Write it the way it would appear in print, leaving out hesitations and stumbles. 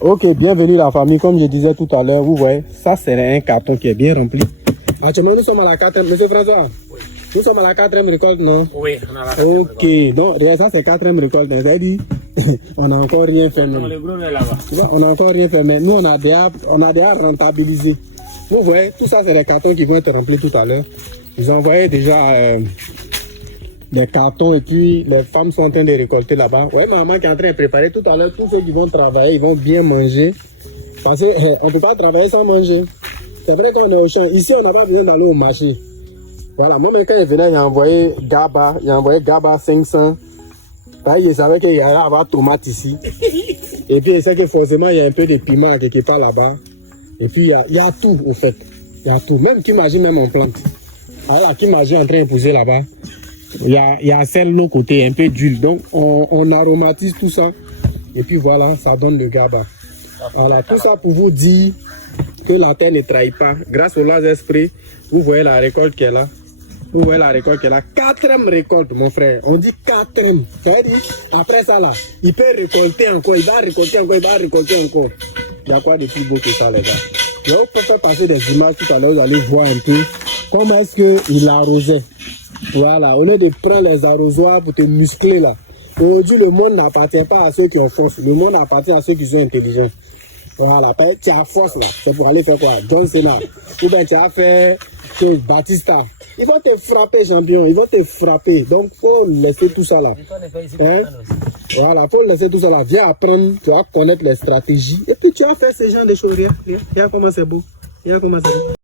Ok, bienvenue la famille. Comme je disais tout à l'heure, vous voyez, ça c'est un carton qui est bien rempli. Actuellement, nous sommes à la 4e. Monsieur François, nous sommes à la 4e récolte, non? Oui, on a la 4e récolte. Ok, donc ça c'est 4e récolte. C'est-à-dire, on n'a encore rien fait. Non, le gros est là-bas. On n'a encore rien fait, mais nous on a déjà rentabilisé. Vous voyez, tout ça c'est les cartons qui vont être remplis tout à l'heure. Ils ont envoyé déjà des cartons et puis les femmes sont en train de récolter là-bas. Ouais, maman qui est en train de préparer tout à l'heure. Tous ceux qui vont travailler, ils vont bien manger. Parce qu'on ne peut pas travailler sans manger. C'est vrai qu'on est au champ. Ici, on n'a pas besoin d'aller au marché. Voilà, moi, quand il venait, il a envoyé Gaba 500. Il savait qu'il y allait avoir tomate ici. Et puis, il sait que forcément, il y a un peu de piment quelque part là-bas. Et puis, il y a tout, au fait. Il y a tout. Même Kimagine, même en plante. Voilà, Kimagine en train de pousser là-bas. Il y a celle de l'autre côté, un peu d'huile. Donc, on aromatise tout ça. Et puis, voilà, ça donne le Gaba. Voilà, tout ça pour vous dire que la terre ne trahit pas. Grâce au laser spray, vous voyez la récolte qu'elle a. Vous voyez la récolte qu'elle a. 4e récolte, mon frère. On dit 4e. C'est-à-dire, après ça, là, il peut récolter encore. Il va récolter encore. Il va récolter encore. Il y a quoi de plus beau que ça, les gars? Je vais vous faire passer des images tout à l'heure. Vous allez voir un peu comment est-ce qu'il arrosait. Voilà, au lieu de prendre les arrosoirs pour te muscler là. Aujourd'hui, le monde n'appartient pas à ceux qui ont force. Le monde appartient à ceux qui sont intelligents. Voilà, tu as force là. C'est pour aller faire quoi? John Cena. Ou bien tu as fait Batista. Ils vont te frapper, champion. Ils vont te frapper. Donc, il faut laisser tout ça là. Hein? Voilà, il faut laisser tout ça là. Viens apprendre. Tu vas connaître les stratégies. Et puis tu vas faire ce genre de choses. Regarde comment c'est beau. Regarde comment c'est beau.